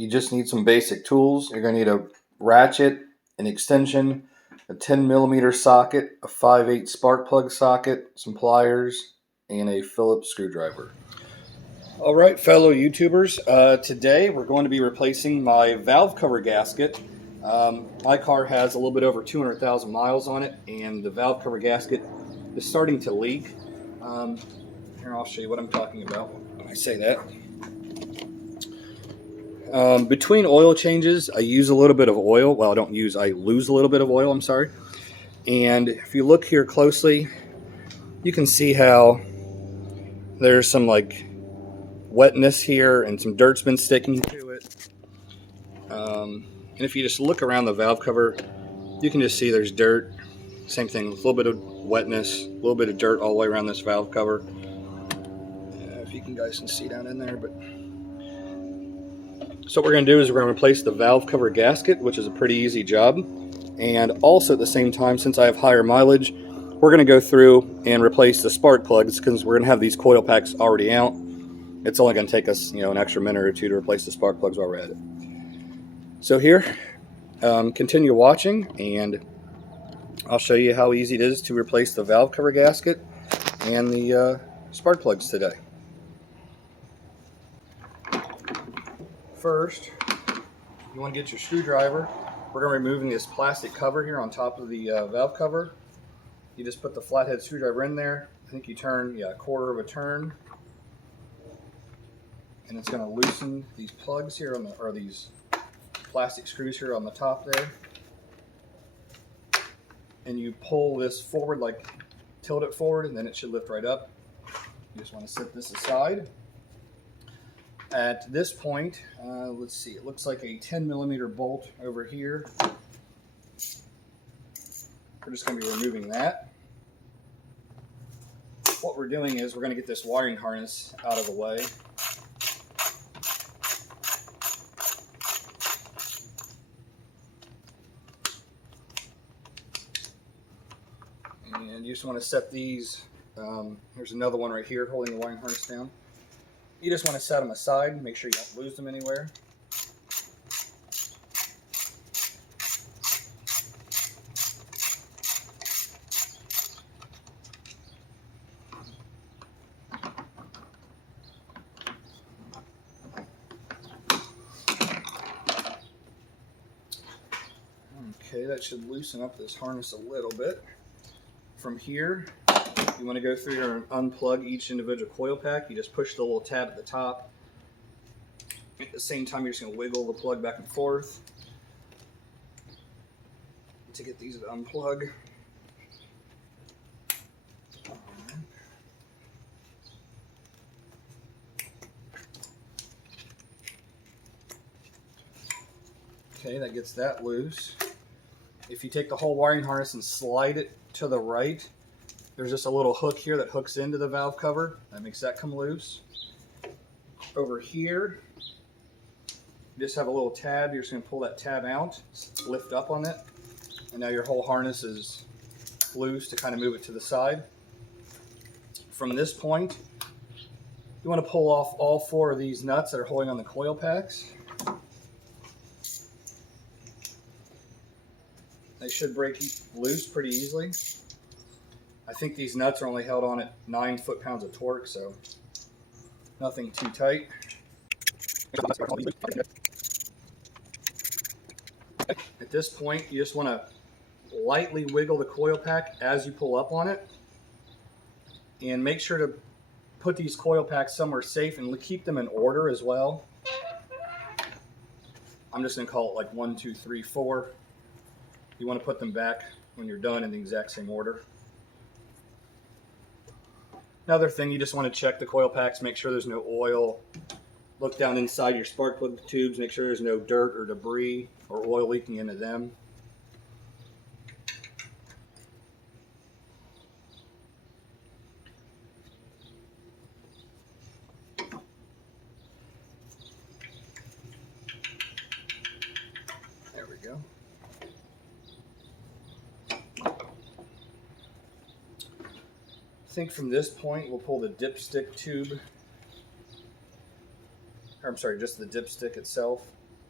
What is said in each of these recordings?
you just need some basic tools. You're going to need a ratchet, an extension, a 10mm socket, a 5/8 spark plug socket, some pliers, and a Phillips screwdriver. All right, fellow YouTubers, today we're going to be replacing my valve cover gasket. My car has a little bit over 200,000 miles on it, and the valve cover gasket is starting to leak. Here, I'll show you what I'm talking about when I say that. Between oil changes, I use a little bit of oil. Well, I lose a little bit of oil, I'm sorry. And if you look here closely, you can see how there's some wetness here and some dirt's been sticking to it. And if you just look around the valve cover, you can just see there's dirt. Same thing, a little bit of wetness, a little bit of dirt all the way around this valve cover. If you guys can see down in there, but so what we're going to do is we're going to replace the valve cover gasket, which is a pretty easy job. And also at the same time, since I have higher mileage, we're going to go through and replace the spark plugs because we're going to have these coil packs already out. It's only going to take us, an extra minute or two to replace the spark plugs while we're at it. So here, continue watching, and I'll show you how easy it is to replace the valve cover gasket and the spark plugs today. First, you want to get your screwdriver. We're going to be removing this plastic cover here on top of the valve cover. You just put the flathead screwdriver in there. I think you turn a quarter of a turn, and it's going to loosen these plugs here or these plastic screws here on the top there. And you pull this forward, tilt it forward, and then it should lift right up. You just want to set this aside. At this point, let's see, it looks like a 10mm bolt over here. We're just going to be removing that. What we're doing is we're going to get this wiring harness out of the way. And you just want to set these, here's another one right here holding the wiring harness down. You just want to set them aside, make sure you don't lose them anywhere. Okay, that should loosen up this harness a little bit. From here, you want to go through here and unplug each individual coil pack. You just push the little tab at the top. At the same time, you're just going to wiggle the plug back and forth to get these to unplug. Okay, that gets that loose. If you take the whole wiring harness and slide it to the right, there's just a little hook here that hooks into the valve cover. That makes that come loose. Over here, you just have a little tab. You're just going to pull that tab out, lift up on it, and now your whole harness is loose to kind of move it to the side. From this point, you want to pull off all 4 of these nuts that are holding on the coil packs. They should break loose pretty easily. I think these nuts are only held on at 9 foot-pounds of torque, so nothing too tight. At this point, you just want to lightly wiggle the coil pack as you pull up on it, and make sure to put these coil packs somewhere safe and keep them in order as well. I'm just going to call it 1, 2, 3, 4. You want to put them back when you're done in the exact same order. Another thing, you just want to check the coil packs, make sure there's no oil. Look down inside your spark plug tubes, make sure there's no dirt or debris or oil leaking into them. There we go. I think from this point we'll pull the dipstick tube, or I'm sorry, just the dipstick itself.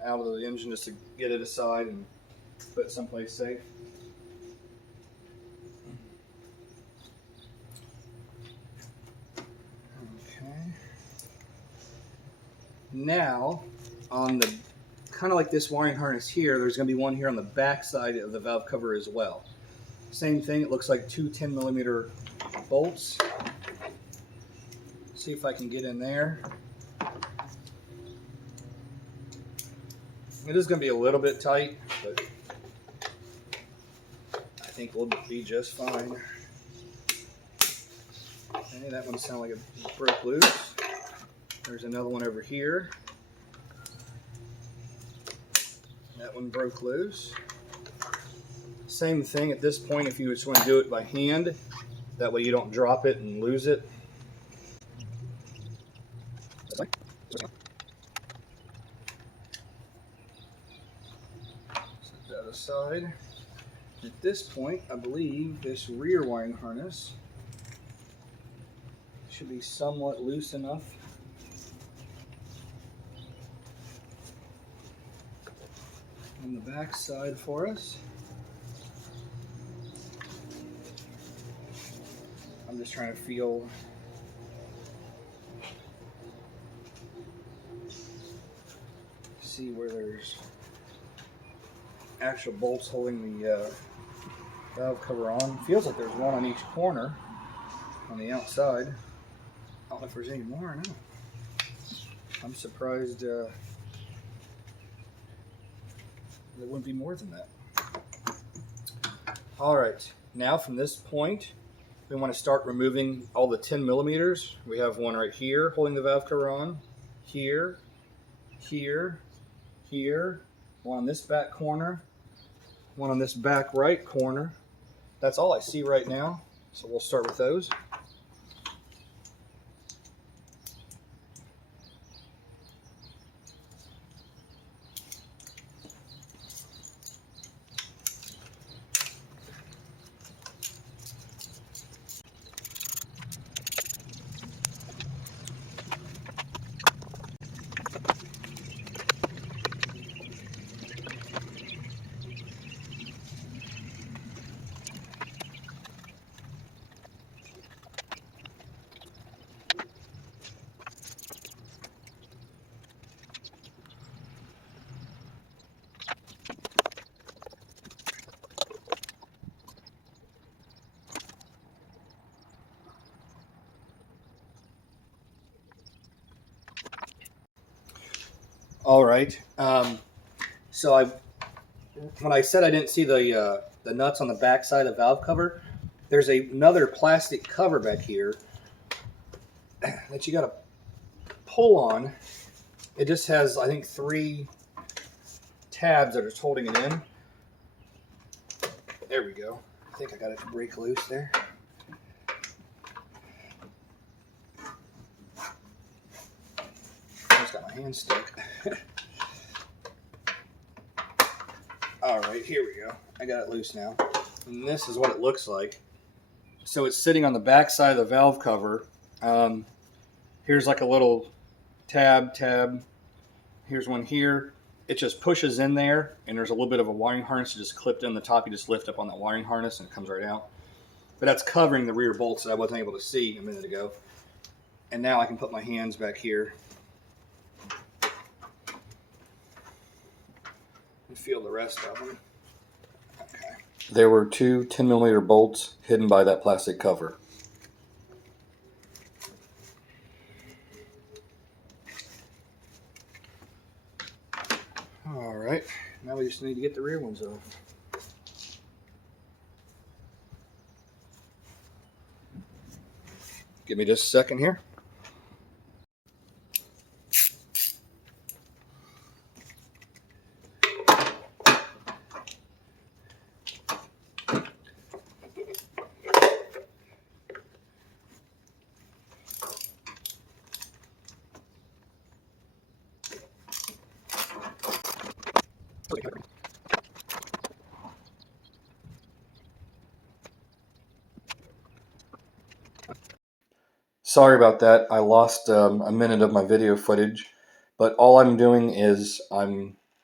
out of the engine just to get it aside and put it someplace safe. Okay. Now, on the kind of like this wiring harness here, there's going to be one here on the back side of the valve cover as well. Same thing, it looks like two 10mm bolts. See if I can get in there. It is going to be a little bit tight, but I think we'll be just fine. Okay, that one sounded like it broke loose. There's another one over here. That one broke loose. Same thing at this point if you just want to do it by hand. That way you don't drop it and lose it. Set that aside. At this point, I believe this rear wiring harness should be somewhat loose enough. On the back side for us. I'm just trying to feel see where there's actual bolts holding the valve cover on. Feels like there's one on each corner on the outside. I don't know if there's any more or not. I'm surprised there wouldn't be more than that. All right, now from this point, we want to start removing all the 10mm. We have one right here holding the valve cover on, here, here, here, one on this back corner, one on this back right corner. That's all I see right now, so we'll start with those. All right. So when I said I didn't see the nuts on the back side of the valve cover, there's another plastic cover back here that you got to pull on. It just has, I think, 3 tabs that are holding it in. There we go. I think I got it to break loose there. I just got my hand stuck. All right, here we go. I got it loose now. And this is what it looks like. So it's sitting on the back side of the valve cover. Here's like a little tab. Here's one here. It just pushes in there, and there's a little bit of a wiring harness just clipped in the top. You just lift up on that wiring harness, and it comes right out. But that's covering the rear bolts that I wasn't able to see a minute ago. And now I can put my hands back here and feel the rest of them. Okay. There were 2 10mm bolts hidden by that plastic cover. All right, now we just need to get the rear ones off. Give me just a second here. Sorry about that. I lost a minute of my video footage, but all I'm doing is I'm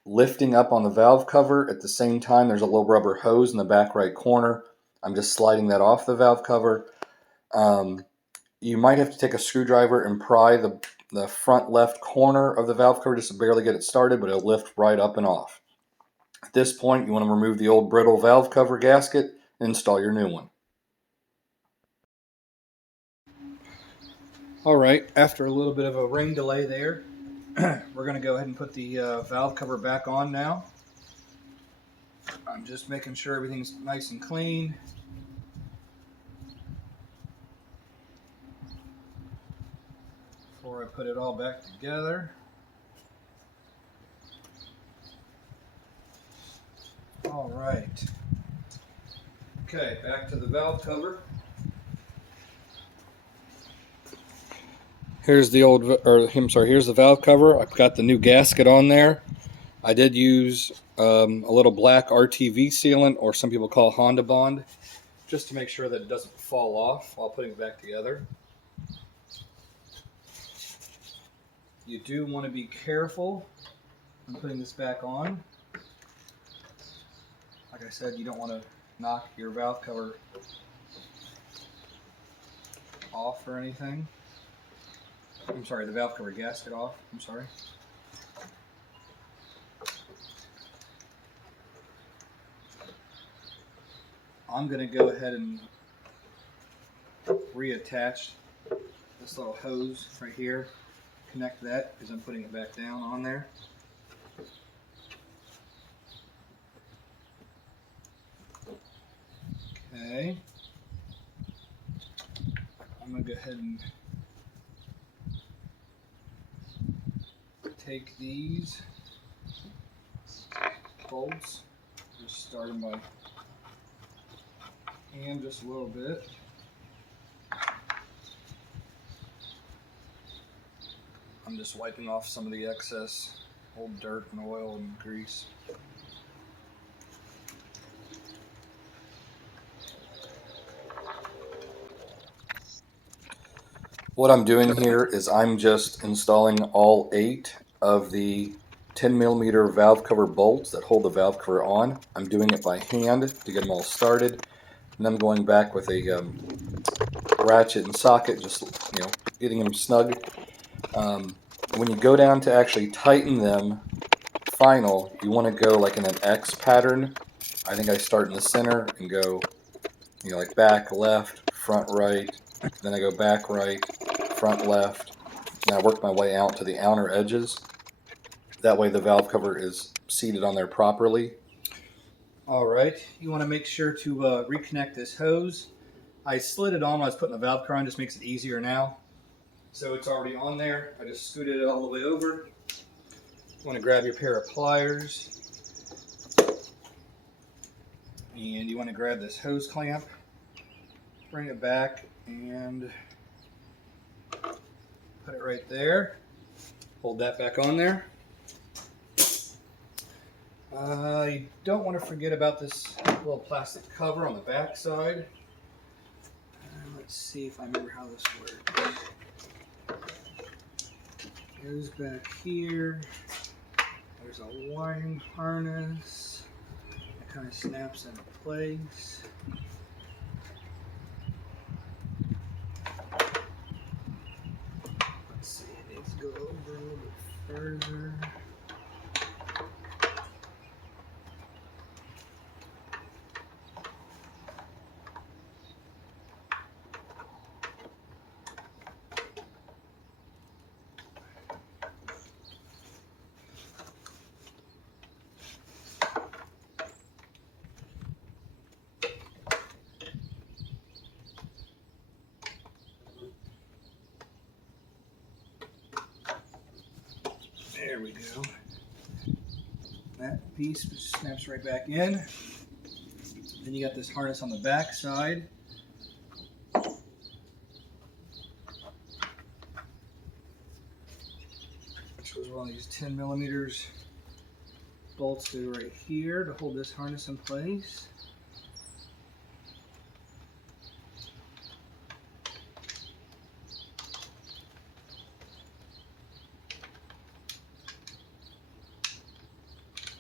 lifting up on the valve cover. At the same time, there's a little rubber hose in the back right corner. I'm just sliding that off the valve cover. You might have to take a screwdriver and pry the front left corner of the valve cover just to barely get it started, but it'll lift right up and off. At this point, you want to remove the old brittle valve cover gasket and install your new one. All right, after a little bit of a ring delay there, we're going to go ahead and put the valve cover back on now. I'm just making sure everything's nice and clean. Before I put it all back together. All right. Okay, back to the valve cover. Here's the here's the valve cover. I've got the new gasket on there. I did use a little black RTV sealant, or some people call Honda Bond, just to make sure that it doesn't fall off while putting it back together. You do want to be careful when putting this back on. Like I said, you don't want to knock your valve cover off or anything. I'm sorry, the valve cover gasket off. I'm sorry. I'm going to go ahead and reattach this little hose right here. Connect that because I'm putting it back down on there. Okay. I'm going to go ahead and take these bolts, just start them by hand just a little bit. I'm just wiping off some of the excess old dirt and oil and grease. What I'm doing here is I'm just installing all 8 of the 10mm valve cover bolts that hold the valve cover on. I'm doing it by hand to get them all started, and I'm going back with a ratchet and socket, just getting them snug. When you go down to actually tighten them final, you want to go like in an X pattern. I think I start in the center and go like back left, front right, then I go back right, front left, and I work my way out to the outer edges. That way the valve cover is seated on there properly. Alright, you want to make sure to reconnect this hose. I slid it on when I was putting the valve cover on, just makes it easier now. So it's already on there. I just scooted it all the way over. You want to grab your pair of pliers. And you want to grab this hose clamp. Bring it back and put it right there. Hold that back on there. You don't want to forget about this little plastic cover on the back side. Let's see if I remember how this works. Goes back here. There's a wiring harness. It kind of snaps into place. Let's see, it needs to go over a little bit further. There we go. That piece snaps right back in. Then you got this harness on the back side. Which was one of these 10mm bolts go right here to hold this harness in place.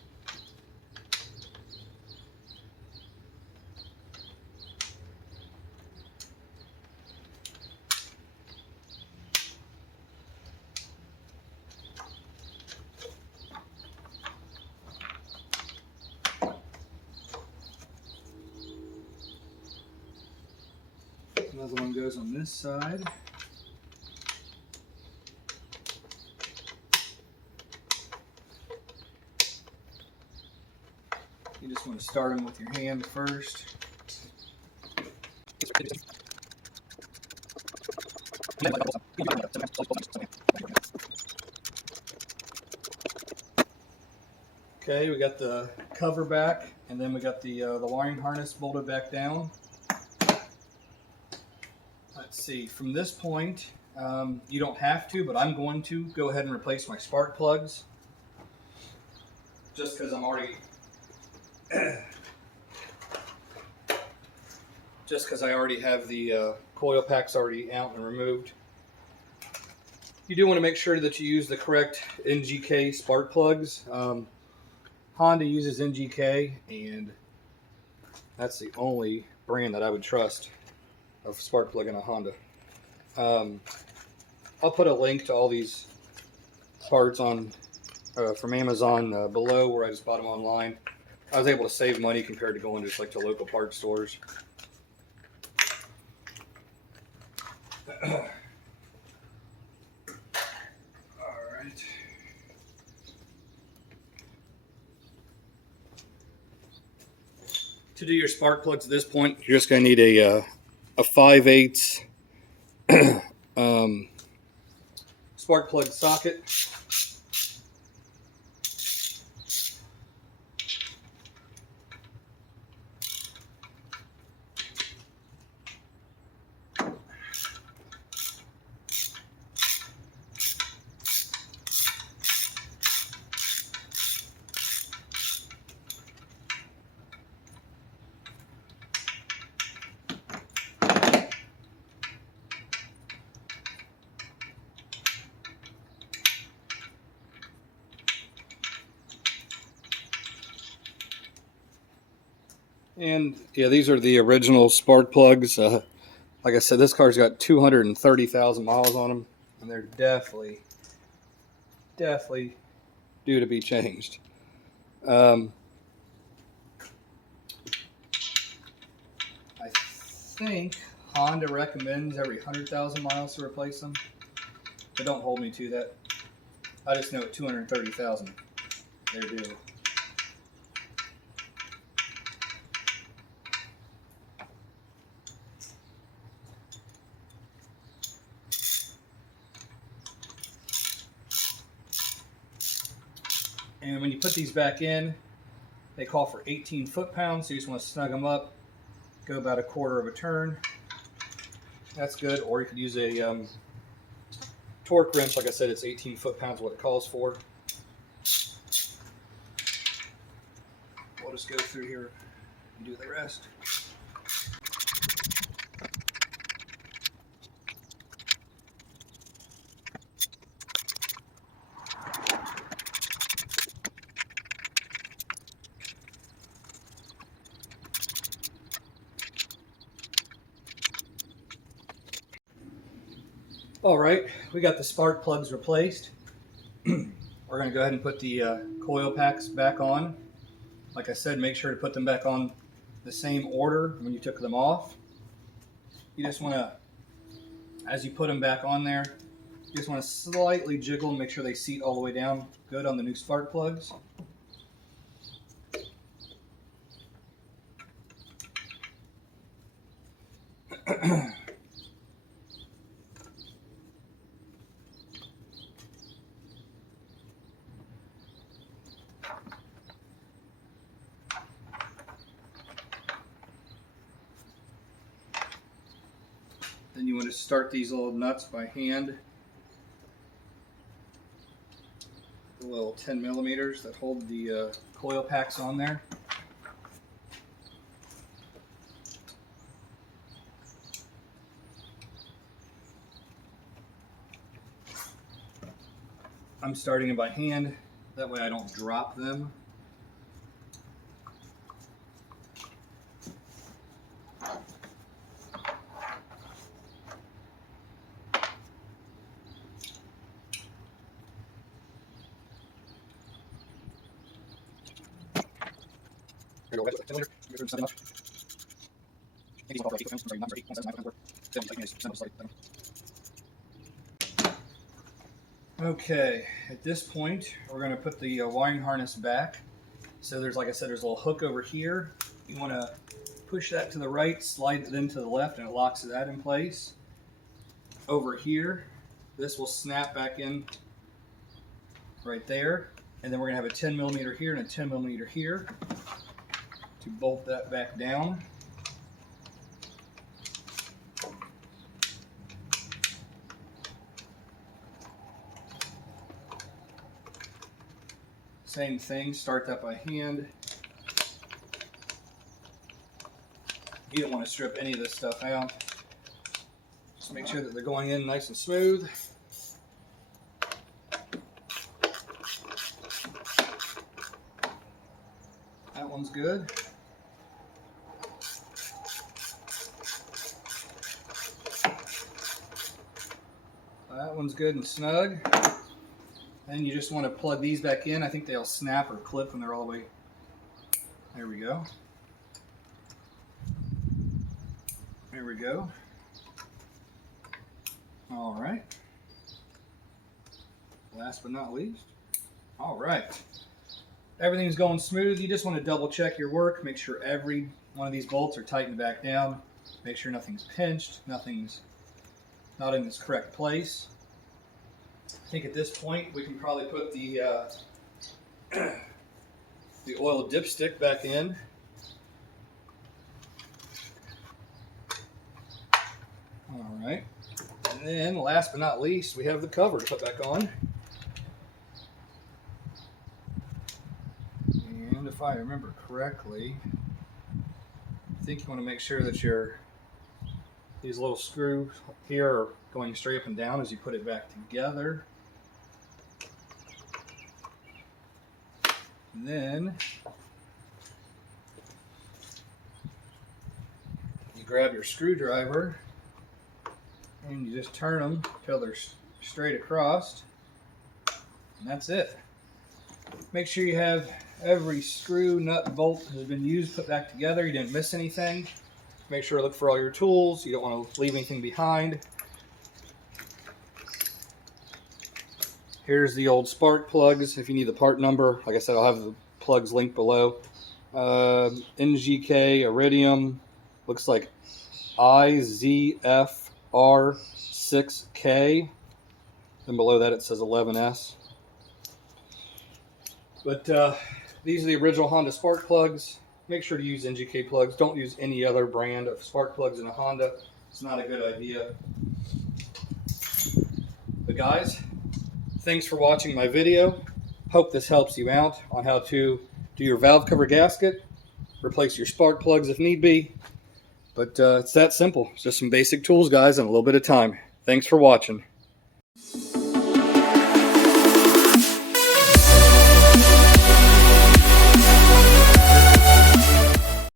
Another one goes on this side. You just want to start them with your hand first. Okay, we got the cover back, and then we got the wiring harness bolted back down. Let's see, from this point, you don't have to, but I'm going to go ahead and replace my spark plugs. Just because I'm already, I already have the coil packs already out and removed. You do want to make sure that you use the correct NGK spark plugs. Honda uses NGK, and that's the only brand that I would trust of spark plug in a Honda. I'll put a link to all these parts on from Amazon below, where I just bought them online. I was able to save money compared to going just like to local parts stores. Alright. To do your spark plugs at this point, you're just going to need a 5/8 spark plug socket. And yeah, these are the original spark plugs. Like I said, this car's got 230,000 miles on them, and they're definitely due to be changed. I think Honda recommends every 100,000 miles to replace them, but don't hold me to that. I just know at 230,000 they're due. And when you put these back in, they call for 18 foot-pounds, so you just want to snug them up, go about 1/4 of a turn. That's good. Or you could use a torque wrench. Like I said, it's 18 foot-pounds what it calls for. We'll just go through here and do the rest. All right, we got the spark plugs replaced. We're going to go ahead and put the coil packs back on. Like I said, make sure to put them back on the same order when you took them off. You just want to, as you put them back on there, you just want to slightly jiggle and make sure they seat all the way down good on the new spark plugs. Then you want to start these little nuts by hand. The little 10 millimeters that hold the coil packs on there. I'm starting it by hand, that way I don't drop them. Okay, at this point, we're going to put the wiring harness back. So there's, like I said, there's a little hook over here. You want to push that to the right, slide it then to the left, and it locks that in place. Over here, this will snap back in right there. And then we're going to have a 10 millimeter here and a 10 millimeter here to bolt that back down. Same thing, start that by hand. You don't want to strip any of this stuff out. Just make sure that they're going in nice and smooth. That one's good. That one's good and snug. Then you just want to plug these back in. I think they'll snap or clip when they're all the way. There we go. There we go. All right. Last but not least. All right. Everything's going smooth. You just want to double check your work. Make sure every one of these bolts are tightened back down. Make sure nothing's pinched. Nothing's not in its correct place. I think at this point we can probably put the the oil dipstick back in. All right, and then last but not least, we have the cover to put back on. And if I remember correctly, I think you want to make sure that these little screws here are going straight up and down as you put it back together. And then you grab your screwdriver and you just turn them until they're straight across, and that's it. Make sure you have every screw, nut, bolt that has been used put back together. You didn't miss anything. Make sure to look for all your tools. You don't want to leave anything behind. Here's the old spark plugs. If you need the part number, like I said, I'll have the plugs linked below. NGK, Iridium, looks like IZFR6K. Then below that it says 11S. But these are the original Honda spark plugs. Make sure to use NGK plugs. Don't use any other brand of spark plugs in a Honda. It's not a good idea. But guys, thanks for watching my video. Hope this helps you out on how to do your valve cover gasket, replace your spark plugs if need be. But it's that simple. It's just some basic tools, guys, and a little bit of time. Thanks for watching.